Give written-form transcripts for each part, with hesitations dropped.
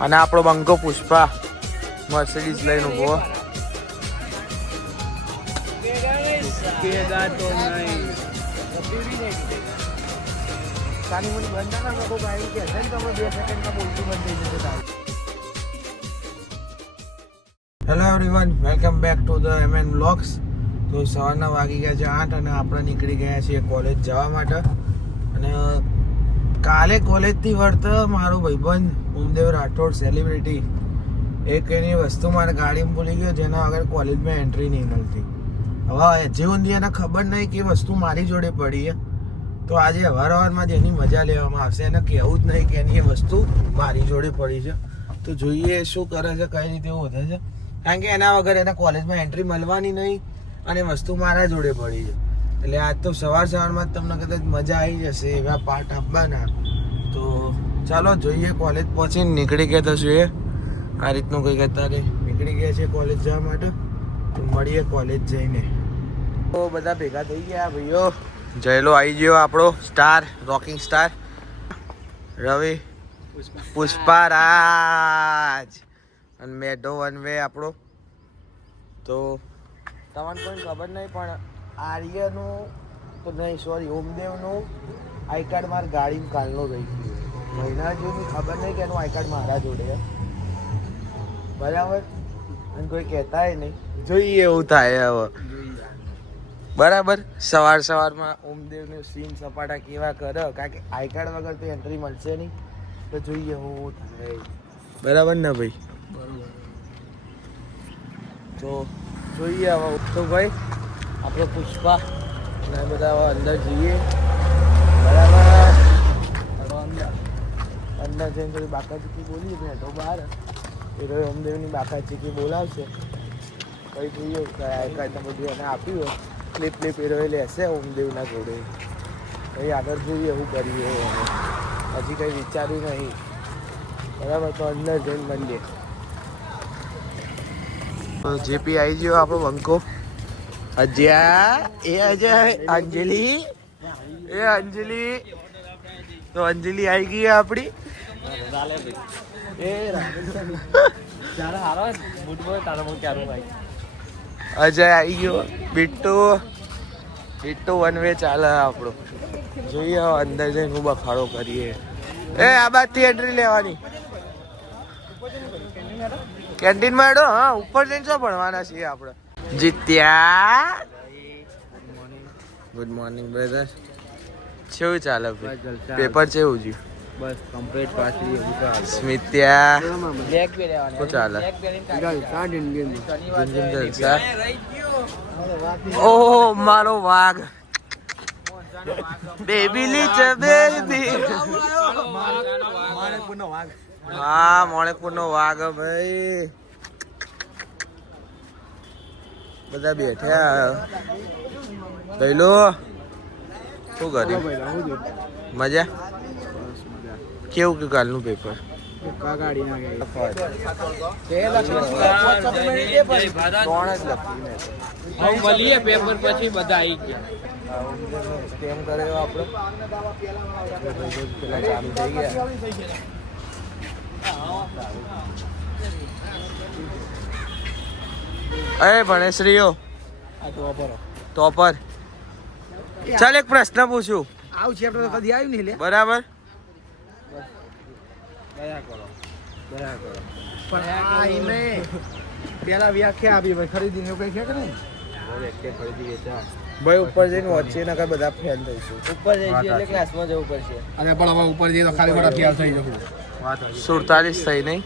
અને આપણો બંકો પુષ્પા મર્સિડીઝ લઈને ઉભો. Hello everyone, welcome back to the MN vlogs. તો સવારના વાગી ગયા છે 8 અને આપણે નીકળી ગયા છીએ કોલેજ જવા માટે. અને કાલે કોલેજથી વળતા મારો ભાઈબંધ ઓમદેવ રાઠોડ સેલિબ્રિટી એક એની વસ્તુ મારા ગાડીમાં ભૂલી ગયો, જેના વગર કોલેજમાં એન્ટ્રી નહીં મળતી. હવે હજી સુધી એને ખબર નહીં કે વસ્તુ મારી જોડે પડી છે. તો આજે અવારવારમાં જ એની મજા લેવામાં આવશે. એને કહેવું જ નહીં કે એની એ વસ્તુ મારી જોડે પડી છે. તો જોઈએ શું કરે છે, કઈ રીતે વધે છે, કારણ કે એના વગર એને કોલેજમાં એન્ટ્રી મળવાની નહીં અને વસ્તુ મારા જોડે પડી છે. એટલે આજ તો સવારમાં જ તમને કદાચ મજા આવી જશે એવા પાર્ટ આપવાના. તો ચાલો જોઈએ, કોલેજ પહોંચીને નીકળી ગયા તો જોઈએ આ રીતનું કંઈક અત્યારે નીકળી ગયા છે કોલેજ જવા માટે. તો મળીએ કોલેજ જઈને. તો બધા ભેગા થઈ ગયા ભાઈઓ. જયલો આવી ગયો આપણો સ્ટાર, રોકિંગ સ્ટાર રવિ, પુષ્પારાજ અને મેઢો વન વે આપણો. તો તમને કોઈ ખબર નહીં પણ આર્યનું તો નહીં, સોરી ઓમદેવનું આઈ કાર્ડ મારી ગાડીમાં કાલનું રહી ગયું. મહિના જેવું ખબર નહીં કે એનું આઈ કાર્ડ મારા જોડે છે, બરાબર. અને કોઈ કહેતાય નહીં, જોઈએ એવું થાય હવે, બરાબર. સવારમાં ઓમદેવનું સીન સપાટા કેવા કરે, કારણ કે આઈ કાર્ડ વગર તો એન્ટ્રી મળશે નહીં. તો જોઈએ હું થાય, બરાબર ને ભાઈ. તો જોઈએ હવે. તો ભાઈ આપણે પુષ્પા અને બધા હવે અંદર જઈએ, બરાબર. અંદર જઈને થોડી બાકાચીકી બોલીએ મેં તો બહાર એ રહ્યો ઓમદેવની બાકાચીકી બોલાવશે. કંઈ જોઈએ કાંઈ બધું એને આપ્યું હોય ક્લિપ એ રહ્યો લેશે ઓમદેવના જોડે. કંઈ આગળ જોઈએ એવું કરીએ, હજી કંઈ વિચાર્યું નહીં, બરાબર. તો અંદર જઈને મળીએ. જેપી આવી ગયો આપણો બંકો. અજ્યા એ અજય, અંજલિ એ અંજલિ. તો અંજલિ આવી ગઈ આપણી. અજય આવી ગયો. બિટ્ટુ વન વે ચાલે આપણો. જોઈએ અંદર જઈને હું બખાડો કરીએ. એ આ બાજથી એન્ટ્રી લેવાની કેન્ટીનમાં એડો. હા, ઉપર જઈને શું ભણવાના છીએ આપણે. જીત્યા. Good morning brother. કેવું ચાલે ભાઈ? પેપર કેવું જ્યું? બસ કમ્પ્લીટ પાસ થઈ ગયું. સ્મિત્યા શું ચાલે? ઓહ મારો વાઘ, બેબી લીચ બેબી. હા, મોણેકપુરનો વાઘ ભાઈ. બધા બેઠ્યા. ગયેલો શું કર્યું? મજા? કેવું કે કાલનું પેપર? મળીએ પેપર પછી બધા આવી ગયા. સ્કેમ કર્યો આપણો, પેલા ચાલુ થઈ ગયા. અરે ભણેશ્રીઓ ટોપર. ચાલ એક પ્રશ્ન પૂછું. આવું ચેપ્ટર તો કદી આવ્યું નહીં લે. બરાબર. પણ આ એને પેલા વ્યાખ્યા આપી ભાઈ, ખરીદીને એવું કઈ છે કે નહીં? ભાઈ ઉપર જઈને વાંચીએ નકર બધા ફેલ થઈશું. ઉપર જઈએ એટલે ક્લાસમાં જવું પડશે. અને પણ હવે ઉપર જઈએ તો ખાલી બધા ફેલ થઈ જવું. 47 થઈ નહીં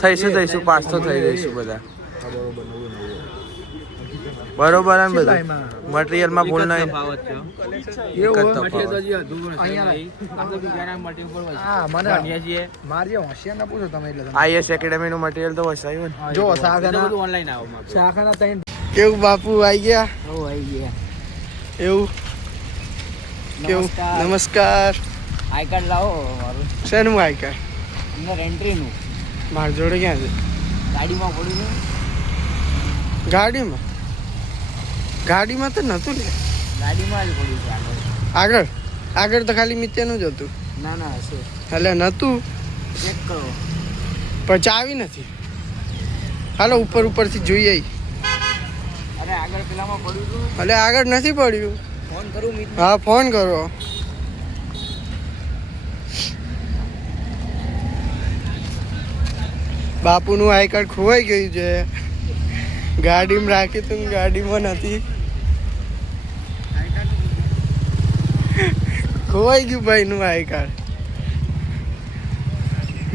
થઈશું પાસ તો થઈ જઈશું બધા. બરોબર ને બધા મટીરિયલમાં ભૂલ નહીં. IS એકેડમી નું મટીરિયલ તો વસાયું ને. જો શાખાના કેવું બાપુ આવી ગયા? એવું કેવું? નમસ્કાર. આઈ કાર્ડ લાવો મારું. શેનું આઈ કાર્ડ? અંદર એન્ટ્રીનું. મારી જોડે ક્યાં છે? ગાડીમાં પડ્યું છે. ગાડીમાં તો નતું લે. ગાડીમાં જ પડ્યું છે આગળ. આગળ આગળ તો ખાલી મિત્યાનું જ હતું. ના હશે. એટલે નહોતું ચેક કરો. પણ ચાવી નથી. હાલો ઉપરથી જોઈએ. અરે આગળ પેલામાં પડ્યું હતું. એટલે આગળ નથી પડ્યું. ફોન કરું મિત્ર. હા ફોન કરો. બાપુનું આઈ કાર્ડ ખોવાઈ ગયું છે. ગાડીમાં રાખી તું ગાડીમાં નથી. ખોવાઈ ગયું ભાઈનું I card.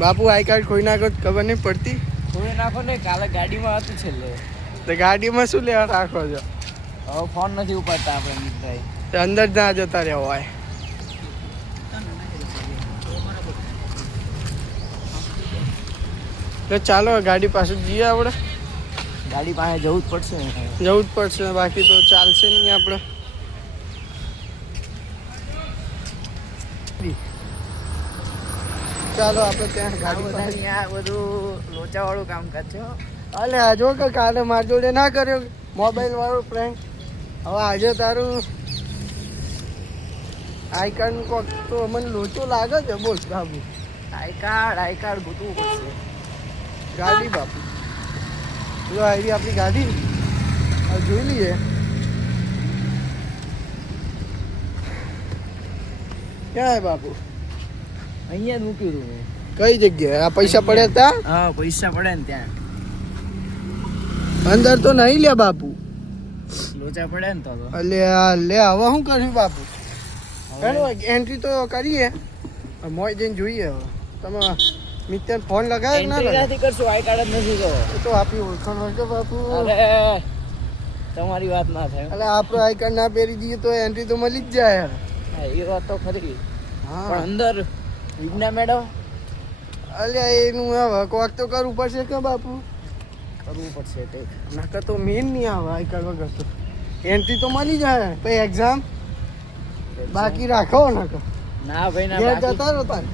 Bapu I card ખોઈ નાખો તો ખબર નહીં પડતી. થોડે નાખો ને કાલે ગાડીમાં હતું છેલ્લે. તો ગાડીમાં શું લેવા રાખો છો? હવે ફોન નથી ઉપાડતા આપણે મિત્ર. તો અંદર જ ના જતા રહેવા હોય. તો ચાલો ગાડી પાસે જઈએ આપણે. ગાડી પાસે જવું જ પડશે. જવું જ પડશે, બાકી તો ચાલશે નહીં આપણે. ચાલો આપણે ત્યાં ગાડી પાસે. આ બધું લોચાવાળું કામકાજ છે. અલે આ જો કે કાલે મારી જોડે ના કર્યો મોબાઈલ વાળો પ્રેન્ક. હવે આજે તારું આઈ કાર્ડ કોક તો મને લોચો લાગે છે. બોલ બાબુ. આઈ કાર્ડ ગોતવું પડશે. ગાડી બાપુ જો આવી આપણી ગાડી. હવે જોઈ લઈએ ક્યાં હે બાપુ. અહીંયા જ મૂક્યું હતું મેં. કઈ જગ્યાએ? આ પૈસા પડ્યા હતા હા પૈસા પડે ને ત્યાં. અંદર તો નહીં લે બાપુ. લોચા પડે ને તો. લે લે હવે શું કર્યું બાપુ? એન્ટ્રી તો કરીએ. મોય જઈને જોઈએ. હવે તમે મિત્રને ફોન લગાવ્યો ના એન્ટ્રી લગાવ્યો? નથી કરશું. આઈ કાર્ડ જ નથી તો. એ તો આપણી ઓળખાણ હોય કે બાપુ. અરે તમારી વાત ના થાય. એટલે આપણો આઈ કાર્ડ ના પહેરી દઈએ તો એન્ટ્રી તો મળી જ જાય. હા, એ વાત તો ખરી. હા પણ અંદર વિજ્ઞા મેડમ અલ્યા એનું હવે કોક તો કરવું પડશે કે બાપુ. કરવું પડશે તે. નકર તો મેન નહીં આવે આઈ કાર્ડ વગર તો. એન્ટ્રી તો મળી જાય પછી એક્ઝામ બાકી રાખો નકર. ના ભાઈ ના ઘેર બાકી. જતા રહો તાર.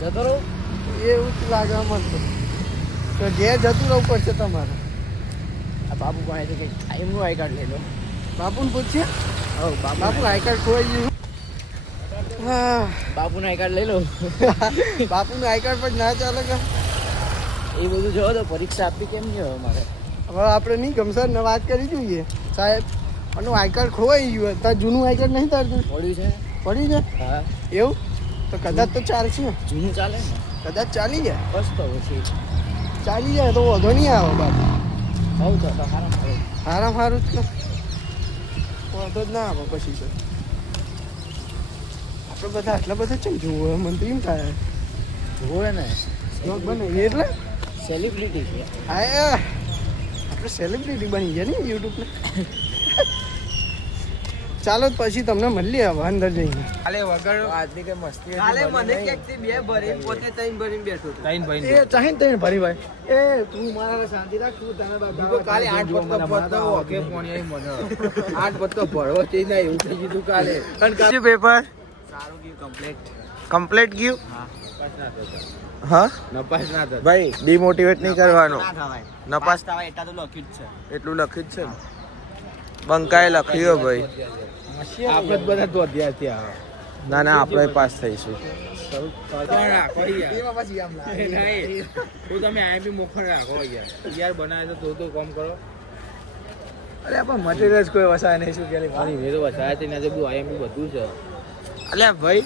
જતો રહો. એવું જ લાગે મને તો ઘેર જતું રહેવું પડશે તમારે. આ બાપુ પાસે કંઈક ટાઈમનું આઈ કાર્ડ લઈ લો. બાપુને પૂછીએ. હવ બાપુ આઈ કાર્ડ ખોવાઈ ગયું. હા બાપુનું આઈ કાર્ડ લઈ લો. બાપુનું આઈ કાર્ડ પર ના ચાલે કે. એ બધું જોવો તો પરીક્ષા આપવી કેમ નહીં હવે મારે. હવે આપણે નહીં ગમશે ને વાત કરી જોઈએ સાહેબ. આનું આઈ કાર્ડ ખોવાઈ ગયું. તાર જૂનું આઈ કાર્ડ નહીં તારતું પડ્યું છે. પડી જાય હા એવું તો કદાચ તો ચાલશે. જૂનું ચાલે ને. કદાચ ચાલી જાય. બસ તો પછી ચાલી જાય તો વાંધો નહીં આવે બાપુ. બહુ તો સારા મળે. સારા સારું જ તો વાંધો જ ના આવે પછી તો. આપણે બધા આટલા બધા ચમ જોવો મને તો એમ થાય. જોવે ને બ્લોગ બને એટલે સેલિબ્રિટી છે. હા આપણે સેલિબ્રિટી બની ગયા ને યુટ્યુબને. ચાલો તો પછી તમને મળીએ હવે અંદર જઈને. કાલે વગર આજની કઈ મસ્તી કાલે મને ક્યાંક બે ભરીને પોતે ત્રણ ભરીને બેઠો હતો. ત્રણ ભરીને એ ચાહીને તઈને ભરી ભાઈ. એ તું મારા શાંતિ રાખ. તું તને કાલે 8 પત્તો પત્તો ઓકે પોણી આવી મને 8 પત્તો ભરવો છે ના એવું થઈ ગયું કાલે. અને કાલે પેપર સારું ગયું કમ્પ્લીટ. કમ્પ્લીટ ગયું. હા હા નપાસ ના થતો ભાઈ ડિમોટિવેટ નહીં કરવાનો. ના થવાય. નપાસ થવાય એટલા તો લખ્યું જ છે. એટલું લખી જ છે ને. બંકાએ લખ્યો ભાઈ. આપણે જ બધા તો અધ્યાય થયા. ના ના આપણે પાસ થઈશું. રાખો યાર. તમે આ બી મોખણ રાખો યાર બનાવે તો તો કામ કરો. અરે પણ મટીરિયલ કોઈ વસાય નહીં શું કે મારી મેરો વસાયા છે ને આજે બધું આઈએમ બધું છે. અલ્યા ભાઈ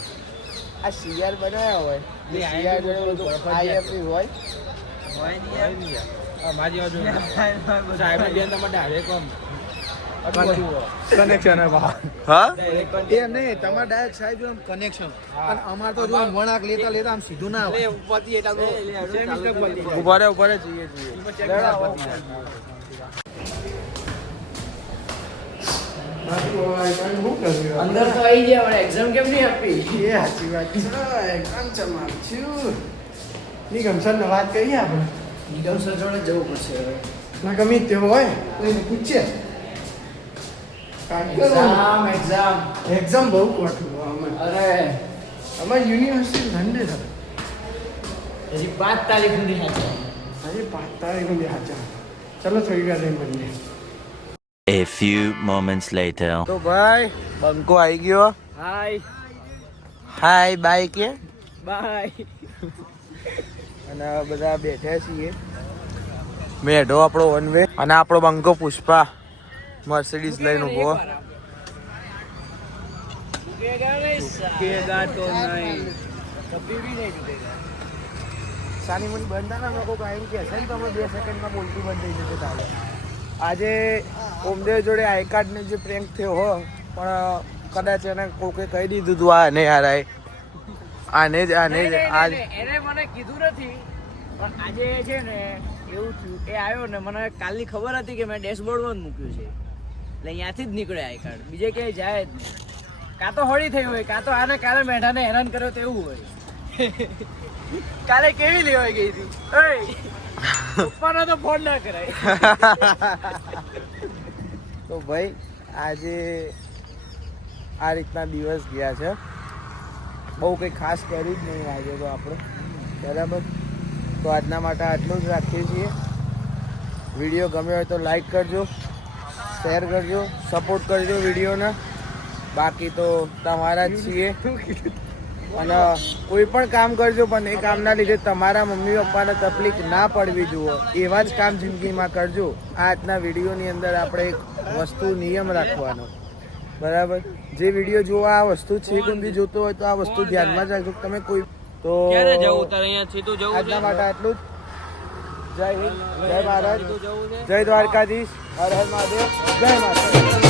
આ સીઆર બનાવ્યા હોય. હોય મારી બાજુ સાહેબ બેન તમારે ડાયરેક્ટ કનેક્શન હા એ નહીં તમારે ડાયરેક્ટ સાહેબ આમ કનેક્શન. અને અમારે તો જો વળાંક લેતા લેતા આમ સીધું ના આવે. ઉભા રે જઈએ અંદર તો આવી ગયા હવે એક્ઝામ કેમ નહીં આપી. એ સાચી વાત છે. એકદમ ચમાર છું. નિગમ સરને વાત કરીએ આપણે. નિગમ સર જોડે જવું પડશે હવે. ના ગમે તે હોય તો એને પૂછીએ. એક્ઝામ એક્ઝામ બહુ કોઠું અરે અમારી યુનિવર્સિટી લંડે છે. હજી 5 તારીખ સુધી હજી 5 તારીખ સુધી હાચા. ચલો થોડી વાર રહીને મળીએ. A few moments later. તો ભાઈ બંકો આવી ગયો. હાય હાય બાય કે બાય. અને બધા બેઠા છીએ. મેઢો આપણો વન વે અને આપણો બંકો પુષ્પા મર્સિડીઝ લઈને ઉભો. સાની મુની બંધ ના લોકો કાયમ કે છે ને તમે 2 સેકન્ડમાં બોલતી બંધ થઈ જશે તારે. આજે ઓમદેવ જોડે આઈ કાર્ડને જે પ્રેન્ક થયો હો પણ કદાચ એને કોકે કહી દીધું તું આ ને યાર આને જ આજ એને મને કીધું નથી પણ આજે છે ને એવું થયું એ આવ્યો ને મને કાલની ખબર હતી કે મેં ડેશબોર્ડમાં જ મૂક્યું છે એટલે અહીંયાથી જ નીકળે આઈ કાર્ડ બીજે ક્યાંય જાય જ નહીં. કાં તો હોળી થઈ હોય કાં તો આને કાલે મેઢાને હેરાન કર્યો તો એવું હોય. કાલે કેવી લેવાઈ ગઈ હતી પપ્પાનો તો ફોન ના કરાય. તો ભાઈ આજે આ રીતના દિવસ ગયા છે. બહુ કંઈ ખાસ કર્યું જ નહીં આજે તો આપણે બરાબર. તો આજના માટે આટલું જ રાખીએ છીએ. વિડીયો ગમ્યો હોય તો લાઈક કરજો, શેર કરજો, સપોર્ટ કરજો વિડીયોને. બાકી તો તમારા જ છીએ અને કોઈ પણ કામ કરજો પણ એ કામના લીધે તમારા મમ્મી પપ્પાને તકલીફ ના પડવી જુઓ એવા જ કામ જિંદગીમાં કરજો. આજના વિડીયોની અંદર આપણે એક વસ્તુ નિયમ રાખવાનો બરાબર. જે વિડીયો જોવા આ વસ્તુ છે ગંદી જોતો હોય તો આ વસ્તુ ધ્યાનમાં જ રાખજો. તમે કોઈ તો આજના માટે આટલું જ. જય હિન્દ, જય ભારત, જય દ્વારકાધીશ, હર હર મહાદેવ, જય માતા.